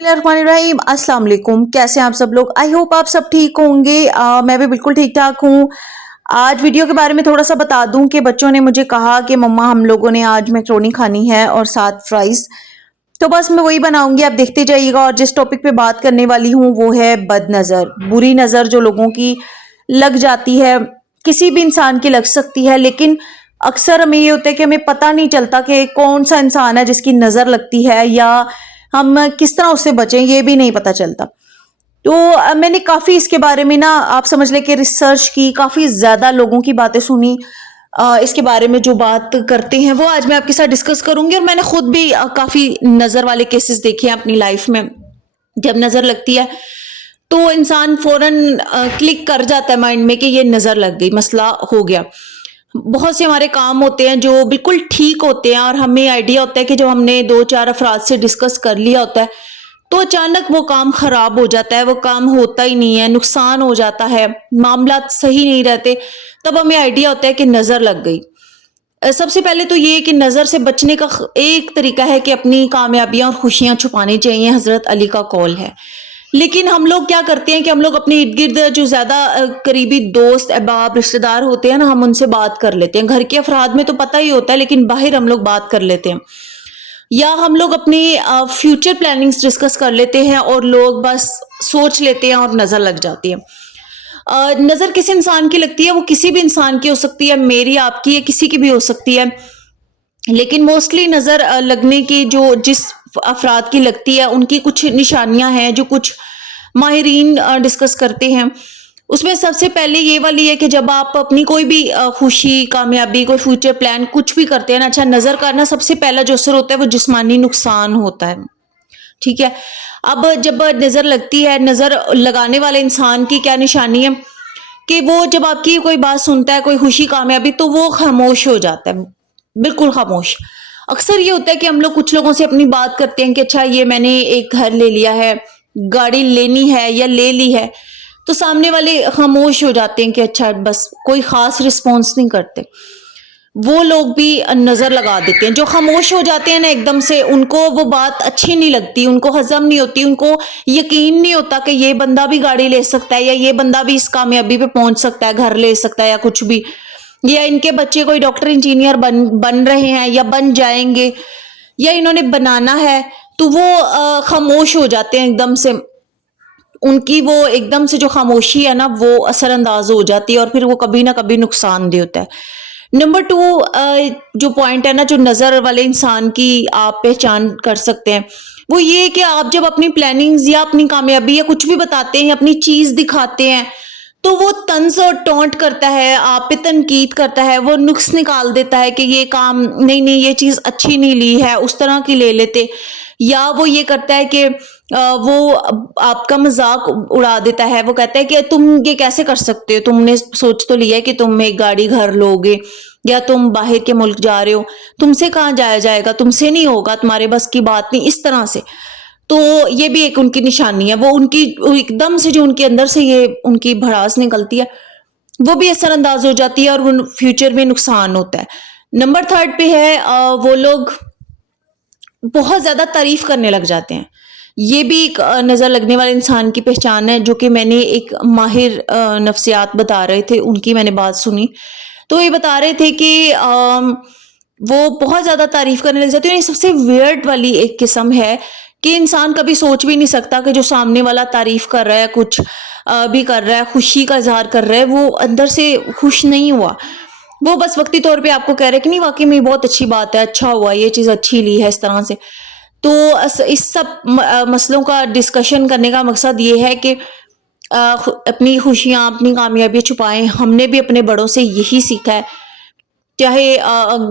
बिस्मिल्लाहिर्रहमानिर्रहीम, अस्सलाम वालेकुम। कैसे हैं आप सब लोग? आई होप आप सब ठीक होंगे। मैं भी बिल्कुल ठीक ठाक हूँ। आज वीडियो के बारे में थोड़ा सा बता दूं कि बच्चों ने मुझे कहा कि मम्मा हम लोगों ने आज मैक्रोनी खानी है और साथ फ्राइज। तो बस मैं वही बनाऊंगी, आप देखते जाइएगा। और जिस टॉपिक पे बात करने वाली हूँ वो है बदनज़र, बुरी नज़र जो लोगों की लग जाती है। किसी भी इंसान की लग सकती है, लेकिन अक्सर हमें ये होता है कि हमें पता नहीं चलता कि कौन सा इंसान है जिसकी नज़र लगती है, या हम किस तरह उससे बचें ये भी नहीं पता चलता। तो मैंने काफ़ी इसके बारे में ना, आप समझ लें कि रिसर्च की, काफ़ी ज़्यादा लोगों की बातें सुनी। इसके बारे में जो बात करते हैं वो आज मैं आपके साथ डिस्कस करूंगी। और मैंने खुद भी काफ़ी नज़र वाले केसेस देखे हैं अपनी लाइफ में। जब नज़र लगती है तो इंसान फौरन क्लिक कर जाता है माइंड में कि ये नज़र लग गई, मसला हो गया। बहुत से हमारे काम होते हैं जो बिल्कुल ठीक होते हैं और हमें आइडिया होता है कि जब हमने दो चार अफराद से डिस्कस कर लिया होता है तो अचानक वो काम खराब हो जाता है, वो काम होता ही नहीं है, नुकसान हो जाता है, मामला सही नहीं रहते। तब हमें आइडिया होता है कि नज़र लग गई। सबसे पहले तो ये कि नज़र से बचने का एक तरीका है कि अपनी कामयाबियां और खुशियां छुपानी चाहिए, हजरत अली का कौल है। लेकिन हम लोग क्या करते हैं कि हम लोग अपने इर्द गिर्द जो ज्यादा करीबी दोस्त अहबाब रिश्तेदार होते हैं ना, हम उनसे बात कर लेते हैं। घर के अफराद में तो पता ही होता है, लेकिन बाहर हम लोग बात कर लेते हैं। या हम लोग अपनी फ्यूचर प्लानिंग्स डिस्कस कर लेते हैं और लोग बस सोच लेते हैं और नजर लग जाती है। नजर किस इंसान की लगती है? वो किसी भी इंसान की हो सकती है, मेरी, आपकी, या किसी की भी हो सकती है। लेकिन मोस्टली नजर लगने की जो जिस अफराद की लगती है उनकी कुछ निशानियां हैं जो कुछ माहिरीन डिस्कस करते हैं। उसमें सबसे पहले ये वाली है कि जब आप अपनी कोई भी खुशी, कामयाबी, कोई फ्यूचर प्लान कुछ भी करते हैं ना, अच्छा नजर का ना सबसे पहला जो असर होता है वो जिस्मानी नुकसान होता है। ठीक है। अब जब नजर लगती है, नजर लगाने वाले इंसान की क्या निशानी है कि वो जब आपकी कोई बात सुनता है, कोई खुशी, कामयाबी, तो वो खामोश हो जाता है, बिल्कुल खामोश। अक्सर ये होता है कि हम लोग कुछ लोगों से अपनी बात करते हैं कि अच्छा ये मैंने एक घर ले लिया है, गाड़ी लेनी है या ले ली है, तो सामने वाले खामोश हो जाते हैं कि अच्छा, बस कोई खास रिस्पॉन्स नहीं करते। वो लोग भी नजर लगा देते हैं। जो खामोश हो जाते हैं ना एकदम से, उनको वो बात अच्छी नहीं लगती, उनको हजम नहीं होती, उनको यकीन नहीं होता कि ये बंदा भी गाड़ी ले सकता है, या ये बंदा भी इस कामयाबी पे पहुंच सकता है, घर ले सकता है, या कुछ भी, या इनके बच्चे कोई डॉक्टर इंजीनियर बन रहे हैं या बन जाएंगे, या इन्होंने बनाना है। तो वो खामोश हो जाते हैं एकदम से। उनकी वो एकदम से जो खामोशी है ना वो असरअंदाज हो जाती है और फिर वो कभी ना कभी नुकसानदेह होता है। नंबर टू, जो पॉइंट है ना, जो नजर वाले इंसान की आप पहचान कर सकते हैं, वो ये कि आप जब अपनी प्लानिंग्स या अपनी कामयाबी या कुछ भी बताते हैं, अपनी चीज दिखाते हैं, तो वो तंज और टोंट करता है, आप पे तनकीद करता है, वो नुक्स निकाल देता है कि ये काम नहीं, नहीं ये चीज अच्छी नहीं ली है, उस तरह की ले लेते। या वो ये करता है कि वो आपका मजाक उड़ा देता है। वो कहता है कि तुम ये कैसे कर सकते हो, तुमने सोच तो लिया है कि तुम एक गाड़ी घर लोगे, या तुम बाहर के मुल्क जा रहे हो, तुमसे कहाँ जाया जाएगा, तुमसे नहीं होगा, तुम्हारे बस की बात नहीं, इस तरह से। तो ये भी एक उनकी निशानी है। वो उनकी एकदम से जो उनके अंदर से ये उनकी भड़ास निकलती है, वो भी असरअंदाज हो जाती है और वो फ्यूचर में नुकसान होता है। नंबर थर्ड पे है वो लोग बहुत ज्यादा तारीफ करने लग जाते हैं। ये भी एक नजर लगने वाले इंसान की पहचान है, जो कि मैंने एक माहिर नफ्सियात बता रहे थे, उनकी मैंने बात सुनी। तो ये बता रहे थे कि वो बहुत ज्यादा तारीफ करने लग जाते हैं। ये सबसे वियर्ड वाली एक किस्म है कि इंसान कभी सोच भी नहीं सकता कि जो सामने वाला तारीफ कर रहा है, कुछ भी कर रहा है, खुशी का इजहार कर रहा है, वो अंदर से खुश नहीं हुआ। वो बस वक्ती तौर पे आपको कह रहे हैं कि नहीं वाकई में बहुत अच्छी बात है, अच्छा हुआ, ये चीज अच्छी ली है, इस तरह से। तो इस सब मसलों का डिस्कशन करने का मकसद ये है कि अपनी खुशियां, अपनी कामयाबियां छुपाएं। हमने भी अपने बड़ों से यही सीखा है। चाहे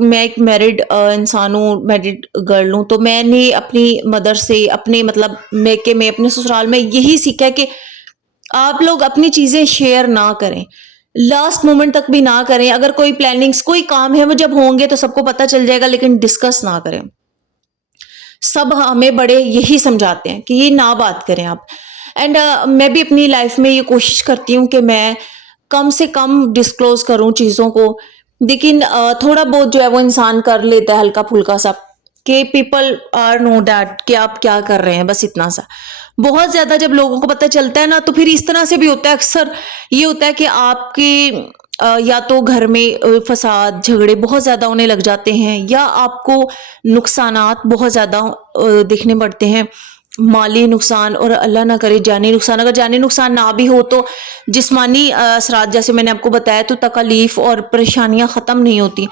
मैं एक मैरिड इंसान हूँ, मैरिड गर्ल हूँ, तो मैंने अपनी मदर से, अपने मतलब मैं अपने ससुराल में यही सीखा है कि आप लोग अपनी चीजें शेयर ना करें, लास्ट मोमेंट तक भी ना करें। अगर कोई प्लानिंग्स, कोई काम है, वो जब होंगे तो सबको पता चल जाएगा, लेकिन डिस्कस ना करें। सब हमें बड़े यही समझाते हैं कि ये ना बात करें आप। एंड मैं भी अपनी लाइफ में ये कोशिश करती हूँ कि मैं कम से कम डिस्क्लोज करूँ चीज़ों को। लेकिन थोड़ा बहुत जो है वो इंसान कर लेता है, हल्का फुल्का सा। کہ پیپل آر نو دیٹ کہ آپ کیا کر رہے ہیں، بس اتنا سا. بہت زیادہ جب لوگوں کو پتہ چلتا ہے نا تو پھر اس طرح سے بھی ہوتا ہے. اکثر یہ ہوتا ہے کہ آپ کی یا تو گھر میں فساد جھگڑے بہت زیادہ ہونے لگ جاتے ہیں، یا آپ کو نقصانات بہت زیادہ دیکھنے پڑتے ہیں، مالی نقصان اور اللہ نہ کرے جانی نقصان. اگر جانی نقصان نہ بھی ہو تو جسمانی اثرات جیسے میں نے آپ کو بتایا، تو تکالیف اور پریشانیاں ختم نہیں ہوتی.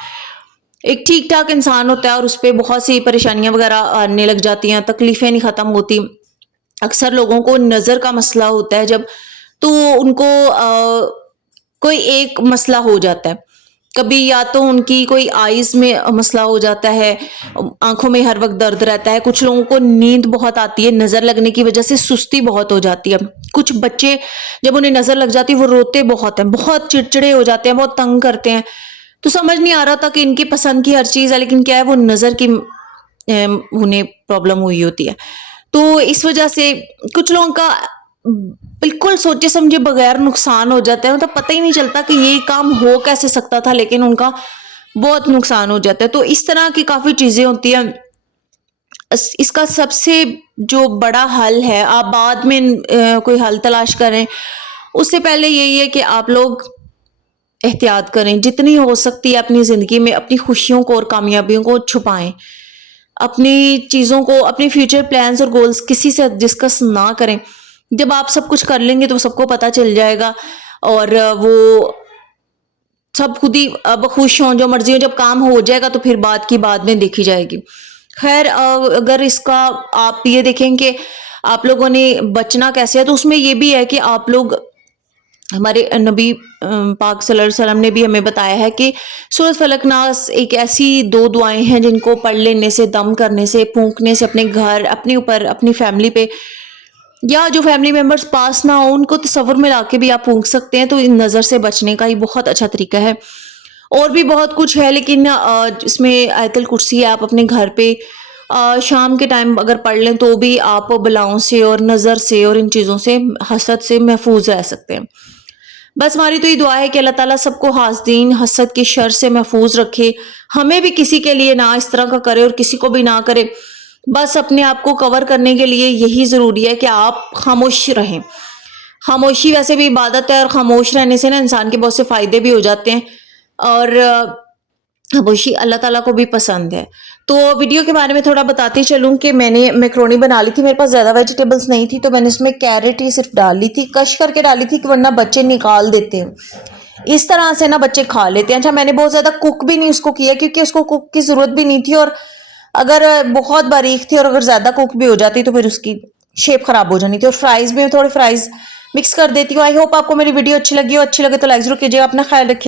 ایک ٹھیک ٹھاک انسان ہوتا ہے اور اس پہ بہت سی پریشانیاں وغیرہ آنے لگ جاتی ہیں، تکلیفیں نہیں ختم ہوتی. اکثر لوگوں کو نظر کا مسئلہ ہوتا ہے جب، تو ان کو کوئی ایک مسئلہ ہو جاتا ہے. کبھی یا تو ان کی کوئی آئیز میں مسئلہ ہو جاتا ہے، آنکھوں میں ہر وقت درد رہتا ہے. کچھ لوگوں کو نیند بہت آتی ہے، نظر لگنے کی وجہ سے سستی بہت ہو جاتی ہے. کچھ بچے جب انہیں نظر لگ جاتی ہے وہ روتے بہت ہیں، بہت چڑچڑے ہو جاتے ہیں، بہت تنگ کرتے ہیں. تو سمجھ نہیں آ رہا تھا کہ ان کی پسند کی ہر چیز ہے، لیکن کیا ہے وہ نظر کی انہیں پرابلم ہوئی ہوتی ہے. تو اس وجہ سے کچھ لوگوں کا بالکل سوچے سمجھے بغیر نقصان ہو جاتا ہے، مطلب پتہ ہی نہیں چلتا کہ یہ کام ہو کیسے سکتا تھا، لیکن ان کا بہت نقصان ہو جاتا ہے. تو اس طرح کی کافی چیزیں ہوتی ہیں. اس کا سب سے جو بڑا حل ہے، آپ بعد میں کوئی حل تلاش کریں، اس سے پہلے یہی ہے کہ آپ لوگ احتیاط کریں. جتنی ہو سکتی ہے اپنی زندگی میں اپنی خوشیوں کو اور کامیابیوں کو چھپائیں. اپنی چیزوں کو، اپنی فیوچر پلانز اور گولز کسی سے ڈسکس نہ کریں. جب آپ سب کچھ کر لیں گے تو سب کو پتہ چل جائے گا، اور وہ سب خود ہی خوش ہوں، جو مرضی ہو. جب کام ہو جائے گا تو پھر بات کی بعد میں دیکھی جائے گی. خیر، اگر اس کا آپ یہ دیکھیں کہ آپ لوگوں نے بچنا کیسے ہے، تو اس میں یہ بھی ہے کہ آپ لوگ، ہمارے نبی پاک صلی اللہ علیہ وسلم نے بھی ہمیں بتایا ہے کہ سورۃ فلق ناس ایک ایسی 2 دعائیں ہیں جن کو پڑھ لینے سے، دم کرنے سے، پھونکنے سے اپنے گھر، اپنے اوپر، اپنی فیملی پہ، یا جو فیملی ممبرز پاس نہ ہوں ان کو تصور میں لا کے بھی آپ پھونک سکتے ہیں. تو ان نظر سے بچنے کا یہ بہت اچھا طریقہ ہے. اور بھی بہت کچھ ہے، لیکن اس میں آیت الکرسی ہے. آپ اپنے گھر پہ شام کے ٹائم اگر پڑھ لیں تو بھی آپ بلاؤں سے اور نظر سے اور ان چیزوں سے، حسد سے محفوظ رہ سکتے ہیں. بس ہماری تو یہ دعا ہے کہ اللہ تعالیٰ سب کو حاسدین، حسد کی شر سے محفوظ رکھے. ہمیں بھی کسی کے لیے نہ اس طرح کا کرے اور کسی کو بھی نہ کرے. بس اپنے آپ کو کور کرنے کے لیے یہی ضروری ہے کہ آپ خاموش رہیں. خاموشی ویسے بھی عبادت ہے، اور خاموش رہنے سے نا انسان کے بہت سے فائدے بھی ہو جاتے ہیں، اور خاموشی اللہ تعالیٰ کو بھی پسند ہے. تو ویڈیو کے بارے میں تھوڑا بتاتے چلوں کہ میں نے میکرونی بنا لی تھی. میرے پاس زیادہ ویجیٹیبلز نہیں تھی، تو میں نے اس میں کیرٹ ہی صرف ڈال لی تھی، کش کر کے ڈالی تھی، کہ ورنہ بچے نکال دیتے ہیں. اس طرح سے نا بچے کھا لیتے ہیں. اچھا، میں نے بہت زیادہ کوک بھی نہیں اس کو کیا، کیونکہ اس کو کوک کی ضرورت بھی نہیں تھی، اور اگر بہت باریک تھی اور اگر زیادہ کوک بھی ہو جاتی تو پھر اس کی شیپ خراب ہو جانی تھی. اور فرائز میں تھوڑے فرائز مکس کر دیتی ہوں. آئی ہوپ آپ کو میری ویڈیو اچھی لگی ہو. اچھی لگے تو لائک ضرور کیجیے گا. اپنا خیال رکھیے.